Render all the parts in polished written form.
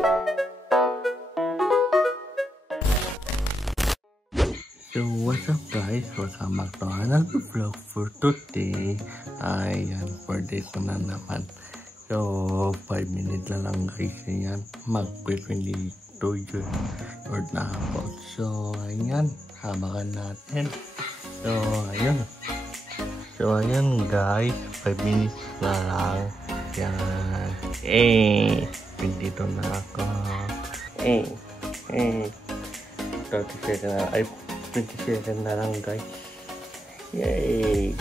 So what's up guys? Welcome back to another vlog for today. Ayan, birthday ko na naman. So 5 minutes na lang guys. Ayan, mag-22 yun or na ako. So ayan, habakan natin. So ayun guys, 5 minutes na lang. Ayan, 22 na ako. 30 na. 20 na lang guys. Yay!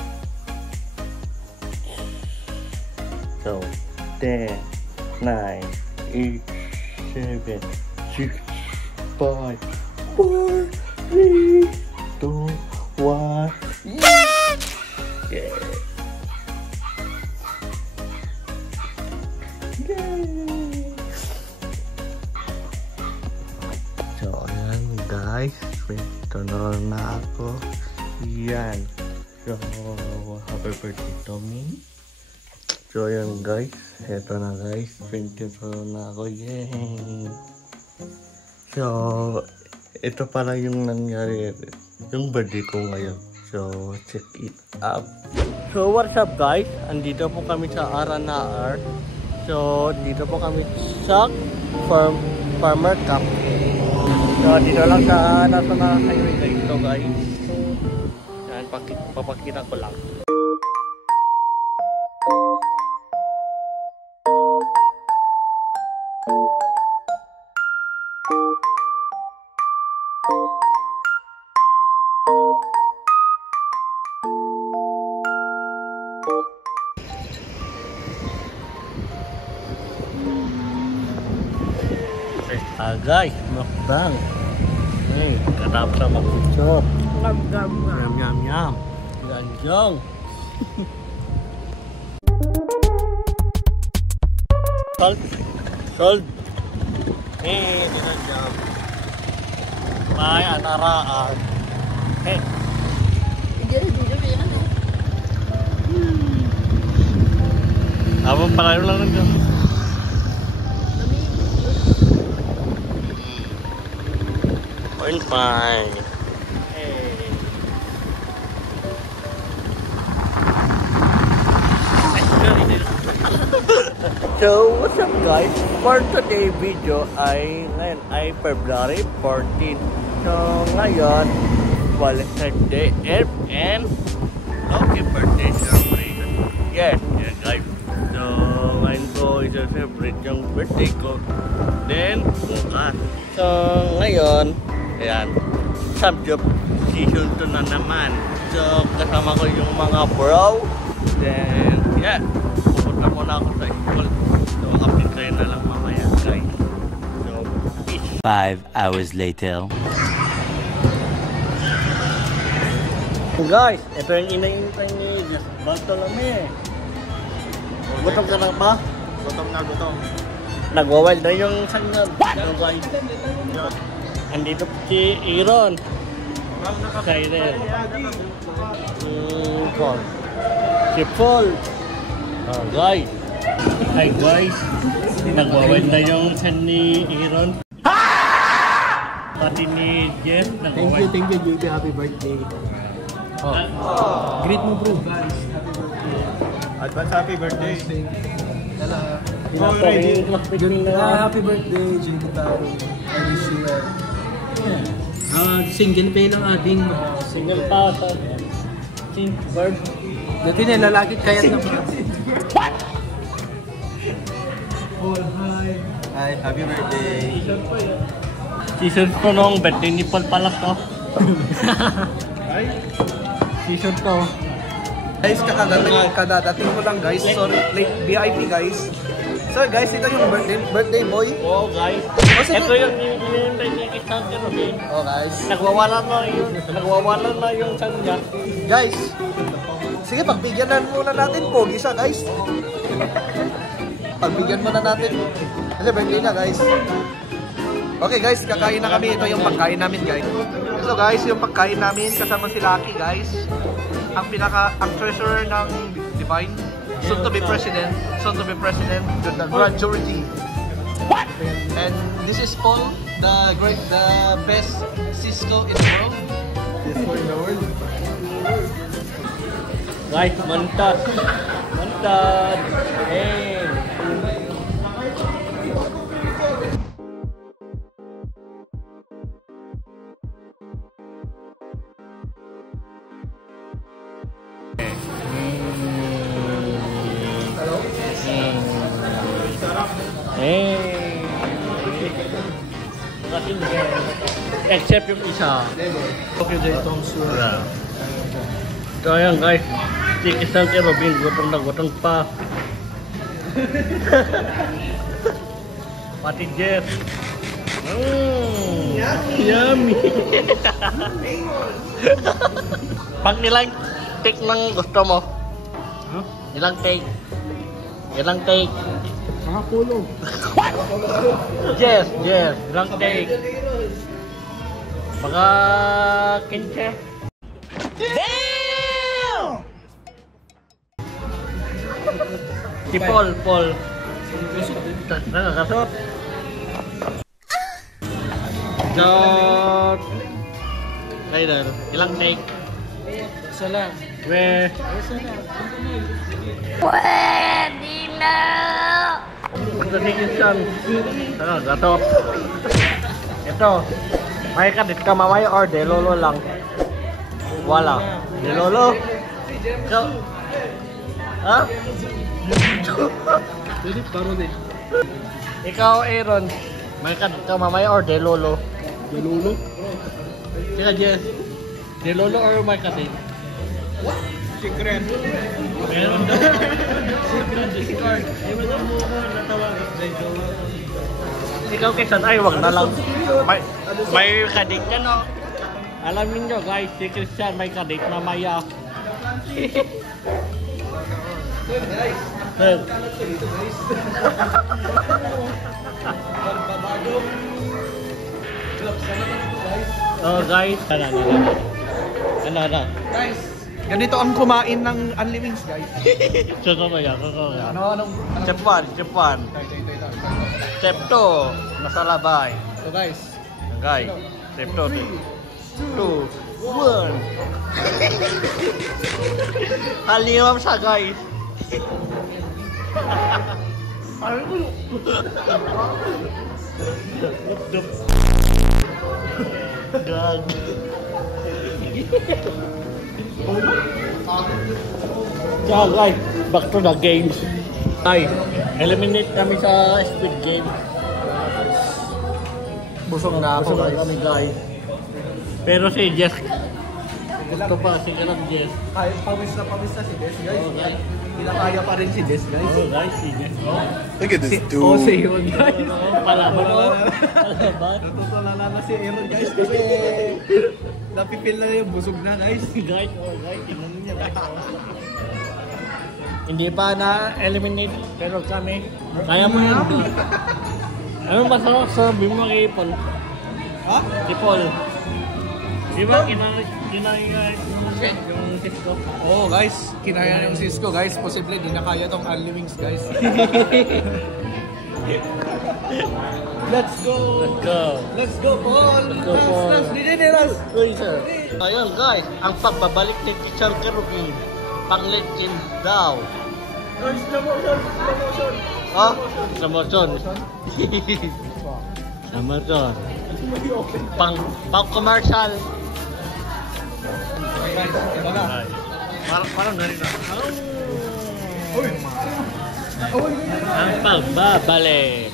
So 10, 9, 8, 7, 6, 5, 4, 3, 2, 1. Yeah! So ayan guys, ito na ako. Yan. So happy birthday to me. So ayan guys, ito na guys, 22 na ako. Yay! So ito pala yung nangyari, yung birthday ko ngayon. So check it out. So what's up guys, andito po kami sa Aranaar. So dito po kami sa Farmer Cafe. So dito lang sa National Highway guys. Ito guys, yan, papakita ko lang. Guys, mukbang. Katapos na mag-chop. Yum. Ganjong. Salt. Ganjong. May anaraan. Apa pala lang nito? Fine. So what's up guys? For today video ay February 14. So ngayon, Valentine's Day and okay, birthday celebration. Yes, yeah guys. So ngayon ko i-celebrate yung birthday ko. Then bukas. So ngayon, ayan, subjob season 2 na naman. So kasama ko yung mga bro. Then yeah, pupunta muna ako sa school. So update kayo na lang mamaya guys. So peace. 5 hours later. Guys, ito yung inaintay ni Bartolome. Gutom ka na ba? Gutom. Nagwawild na yung sangyan. So guys, andito si Aaron. Kailan? Si Paul. Guys. Hi guys. Nagwawild na yung san ni Aaron. Pati ni Jeff. Thank you, Judy. Happy birthday. Greet mo bro. Guys, happy birthday. Advance happy birthday. Happy birthday, Judy Taro. I wish you well. Single pay lang ating Single pa ito. Bird. dati nilalaki kaya na What? Hi, happy birthday. T-shirt ko nung birthday ni Paul pala to. T-shirt ko. Guys, kadadating ko lang guys. Sorry, late VIP guys. So guys, ito yung birthday boy. Oh guys. Ito yung hinihintay ni Kisante Robin. Oh guys. Nagwawala na yung chan niya. Guys, sige pagbigyan muna natin. Pogi siya guys. Pagbigyan muna natin. Kasi birthday na guys. Okay guys, kakain na kami. Ito yung pagkain namin guys. So guys, yung pagkain namin kasama si Lucky guys. Ang treasurer ng Divine. Soon to be president, the grand jury. What? And this is Paul, the best Cisco in the world. Cisco in the world. Guys, mantap. Mantap. Hey. Except yung isa. Okay, itong sura. So ayan guys, tikisan si Robin, gutom na gutom pa. Pati Jeff. Yummy. Pag nilang take ng gusto mo? Huh? Ilang take? Ilang take? Makakulong. Jeff, ilang take? Baka kinche. Damn! Si Paul. Nakakasot. Jot. Later. Ilang take? Isa lang. Weh. Pwede na! Natigil siyan. Nakakasot. Ito. May kadit ka mamaya or de lolo lang? Wala. De lolo? Ikaw? Ha? Jadi baru deh. Ikaw, Aaron. May kadit ka mamaya or de lolo? De lulu. Sika, Jess. De lolo or may kadit? Secret. Meron daw. Secret Discord. Ewan mo ko natawag. Ikaw kaysan ay wag na lang. May kadit ka no. Alam niyo guys, si Christian may kadit mamaya. Guys. Oh guys, ano. Guys, ganito ang kumain ng Only Wings, guys. Kakaya. Anong? Step 1. Step 2, nasa labay. So guys, Guys, step 2, 2, 1. Haliwam siya guys. Gag. So guys, back to the games. Ay, eliminate kami sa Squid Game. busog na ako, guys. Kami guys. Pero si Jess, gusto pa si Kalang Jess. Kahit pawis na si Des, guys. Oh, guys. Kinakaya pa rin si Des, guys. Oh guys, si Jess. Oh. Look at this dude. Oh, si Aaron, guys. Palaban mo. Palaban. Natutulala na si Aaron, guys. Kasi napipil na yung busog na, guys. Guys, tingnan niyo guys. Hindi pa na-eliminate, pero kami, kaya mo yun. Ano masarap sa mo kay Paul? Ha? Si Paul. Di ba kinaya yung Cisco? Oo, guys. Kinaya yung Cisco, guys. Posible, di na kaya tong Only Wings, guys. Let's go! Let's go, Paul! Let's go, Paul. Let's, Ras! Uy, sir. Ayun, guys, ang pagbabalik ni Teacher Kerubin, pang-legend daw. Guys, promotion! Oh, Samson. Samson. Pang-commercial. Guys, iba na. Parang ganun na. Ang pagbabalik.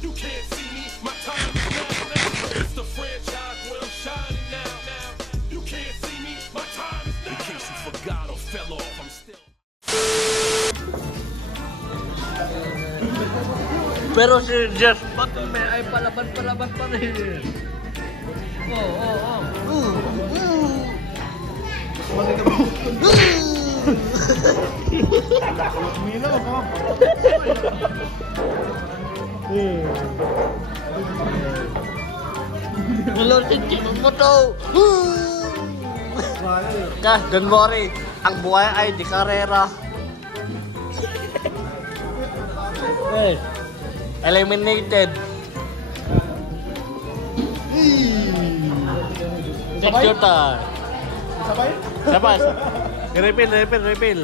You can't see me, my time is now. It's the franchise where I'm shining now. You can't see me, my time is now. In case you forgot or fell off, I'm still. Pero si Jess Batman ay palaban pa rin. Malorsin mo to! Don't worry, ang buhay ay di karera. Eliminated. Take your time. Sabay? Refill.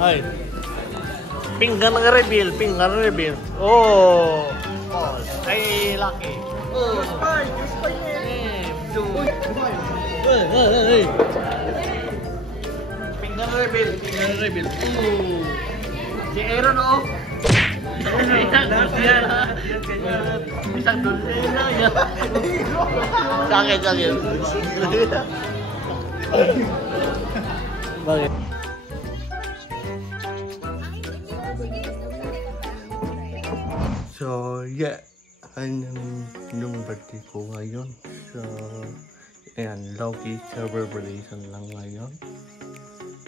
Ay. Pinggan ng reveal. Oh. Ay, lucky. Spy Hey. Pinggan ng reveal. Si Aaron, oh. Isang dulce na yan. Sakit. Bakit? So, yeah. Ayun yung birthday ko ngayon. So, ayan, low-key celebration lang ngayon.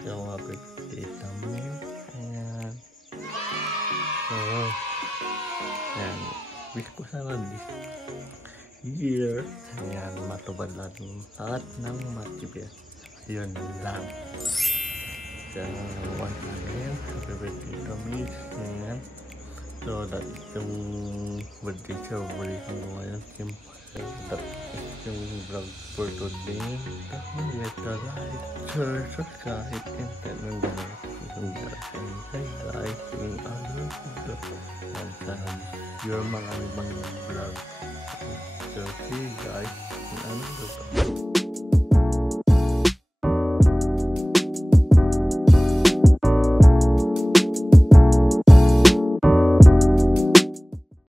So, happy birthday kami. Ayan. So, ayan. Wish ko sana this year. Ayan, matubad lahat ng matibet. Yun lang. So, once again, happy birthday kami. Ayan. So, that's yung birthday celebration ko ngayon. That is yung vlog for today. Let the like, share, subscribe, and then yung hey guys, yung other vlog. And your mga ibang vlog. So, see you guys in another vlog.